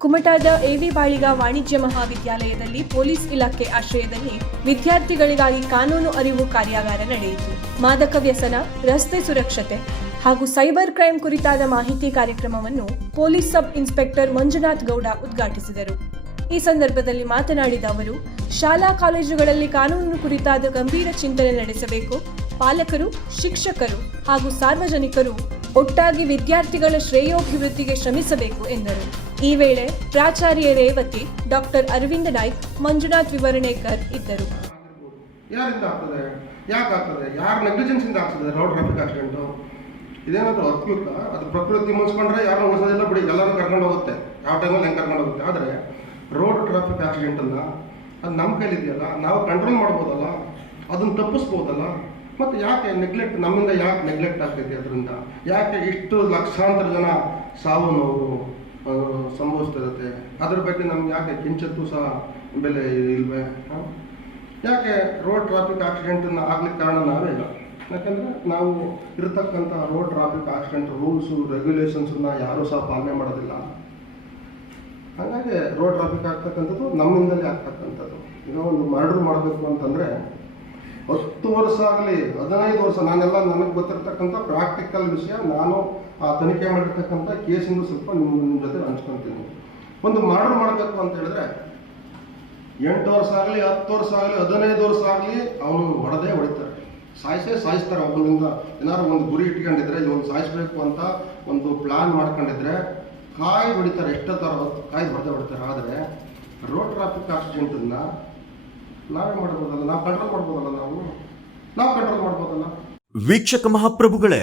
ಕುಮಟಾದ ಎವಿ ಬಾಳಿಗ ವಾಣಿಜ್ಯ ಮಹಾವಿದ್ಯಾಲಯದಲ್ಲಿ ಪೊಲೀಸ್ ಇಲಾಖೆ ಆಶ್ರಯದಲ್ಲಿ ವಿದ್ಯಾರ್ಥಿಗಳಿಗಾಗಿ ಕಾನೂನು ಅರಿವು ಕಾರ್ಯಾಗಾರ ನಡೆಯಿತು. ಮಾದಕ ವ್ಯಸನ, ರಸ್ತೆ ಸುರಕ್ಷತೆ ಹಾಗೂ ಸೈಬರ್ ಕ್ರೈಂ ಕುರಿತಾದ ಮಾಹಿತಿ ಕಾರ್ಯಕ್ರಮವನ್ನು police sub inspector Manjunath Gowda ಉದ್ಘಾಟಿಸಿದರು. ಈ ಸಂದರ್ಭದಲ್ಲಿ ಮಾತನಾಡಿದ ಅವರು, ಶಾಲಾ ಕಾಲೇಜುಗಳಲ್ಲಿ ಕಾನೂನು ಕುರಿತಾದ ಗಂಭೀರ ಚಿಂತನೆ ನಡೆಸಬೇಕು. ಪಾಲಕರು, ಶಿಕ್ಷಕರು ಹಾಗೂ ಸಾರ್ವಜನಿಕರು ಒಟ್ಟಾಗಿ ವಿದ್ಯಾರ್ಥಿಗಳ ಶ್ರೇಯೋಭಿವೃದ್ಧಿಗೆ ಶ್ರಮಿಸಬೇಕು ಎಂದರು. ಈ ವೇಳೆ ಪ್ರಾಚಾರ್ಯ ರೇವತಿ ಡಾಕ್ಟರ್ ಅರವಿಂದ ನಾಯ್ಕ್, ಮಂಜುನಾಥ್ ವಿವರಣೇಕರ್ ಇದ್ದರು. ಯಾರಿಂದ ಆಗ್ತದೆ? ಯಾಕೆ ಆಗ್ತದೆ? ಯಾರು ನೆಗ್ಲಿಜೆನ್ಸಿಂದ ಆಗ್ತದೆ? ರೋಡ್ ಟ್ರಾಫಿಕ್ ಆಕ್ಸಿಡೆಂಟು ಇದೇನಾದರೂ ಅದ್ಭುತ? ಅದು ಪ್ರಕೃತಿ ಮುಗಿಸ್ಕೊಂಡ್ರೆ ಯಾರು ಉಳಿಸೋದಿಲ್ಲ ಬಿಡಿ ಎಲ್ಲರೂ ಕರ್ಕೊಂಡು ಹೋಗುತ್ತೆ. ಯಾವ ಟೈಮಲ್ಲಿ ಹೆಂಗೆ ಕರ್ಕೊಂಡು ಹೋಗುತ್ತೆ? ಆದರೆ ರೋಡ್ ಟ್ರಾಫಿಕ್ ಆಕ್ಸಿಡೆಂಟನ್ನು ಅದು ನಮ್ಮ ಕೈಲಿದೆಯಲ್ಲ, ನಾವು ಕಂಟ್ರೋಲ್ ಮಾಡ್ಬೋದಲ್ಲ, ಅದನ್ನು ತಪ್ಪಿಸ್ಬೋದಲ್ಲ, ಮತ್ತು ಯಾಕೆ ನೆಗ್ಲೆಕ್ಟ್ ನಮ್ಮಿಂದ ಯಾಕೆ ನೆಗ್ಲೆಕ್ಟ್ ಆಗ್ತೈತಿ ಅದರಿಂದ? ಯಾಕೆ ಇಷ್ಟು ಲಕ್ಷಾಂತರ ಜನ ಸಾವು ನೋವು? ಸಂಭವಿಸ್ತಿರುತ್ತೆ ಅದ್ರ ಬಗ್ಗೆ ನಮ್ಗೆ ಯಾಕೆ ಕಿಂಚತ್ತೂ ಸಹ ಬೆಲೆ ಇಲ್ವೇ? ಯಾಕೆ ರೋಡ್ ಟ್ರಾಫಿಕ್ ಆಕ್ಸಿಡೆಂಟನ್ನು ಆಗ್ಲಿಕ್ಕೆ ಕಾರಣ ನಾವೇ ಇಲ್ಲ ಯಾಕಂದರೆ ನಾವು ಇರತಕ್ಕಂಥ ರೋಡ್ ಟ್ರಾಫಿಕ್ ಆಕ್ಸಿಡೆಂಟ್ ರೂಲ್ಸು ರೆಗ್ಯುಲೇಷನ್ಸನ್ನ ಯಾರೂ ಸಹ ಪಾಲನೆ ಮಾಡೋದಿಲ್ಲ. ಹಾಗಾಗಿ ರೋಡ್ ಟ್ರಾಫಿಕ್ ಆಗ್ತಕ್ಕಂಥದ್ದು ನಮ್ಮಿಂದಲೇ ಆಗ್ತಕ್ಕಂಥದ್ದು. ಈಗ ಒಂದು ಮರ್ಡ್ರ್ ಮಾಡಬೇಕು ಅಂತಂದರೆ ಹತ್ತು ವರ್ಷ ಆಗಲಿ, ಹದಿನೈದು ವರ್ಷ, ನಾನೆಲ್ಲ ನನಗೆ ಗೊತ್ತಿರ್ತಕ್ಕಂಥ ಪ್ರಾಕ್ಟಿಕಲ್ ವಿಷಯ ನಾನು ಆ ತನಿಖೆ ಮಾಡಿರ್ತಕ್ಕಂಥ ಕೇಸಿಂದ ಸ್ವಲ್ಪ ನಿಮ್ಮ ನಿಮ್ಮ ಜೊತೆ ಹಂಚ್ಕೊತೀನಿ. ಒಂದು ಮರ್ಡರ್ ಮಾಡಬೇಕು ಅಂತ ಹೇಳಿದ್ರೆ, ಎಂಟು ವರ್ಷ ಆಗಲಿ, ಹತ್ತು ವರ್ಷ ಆಗಲಿ, ಹದಿನೈದು ವರ್ಷ ಆಗಲಿ ಅವನು ಹೊಡೆದೇ ಹೊಡಿತಾರೆ. ಸಾಯಿಸೇ ಸಾಯಿಸ್ತಾರೆ ಅವನಿಂದ ಏನಾದ್ರು ಒಂದು ಗುರಿ ಇಟ್ಕೊಂಡಿದ್ರೆ ಇವನು ಸಾಯಿಸ್ಬೇಕು ಅಂತ ಒಂದು ಪ್ಲಾನ್ ಮಾಡ್ಕೊಂಡಿದ್ರೆ ಕಾಯಿ ಹೊಡಿತಾರೆ, ಎಷ್ಟೋ ಥರ ಕಾಯಿ ಹೊಡೆದೇ ಹೊಡಿತಾರೆ. ಆದರೆ ರೋಡ್ ಟ್ರಾಫಿಕ್ ಆಕ್ಸಿಡೆಂಟನ್ನು ನಾವೇ ಮಾಡ್ಬೋದಲ್ಲ? ನಾವು ಕಂಟ್ರೋಲ್ ಮಾಡ್ಬೋದಲ್ಲ ನಾವು? ನಾವು ಕಂಟ್ರೋಲ್ ಮಾಡ್ಬೋದಲ್ಲ? ವೀಕ್ಷಕ ಮಹಾಪ್ರಭುಗಳೇ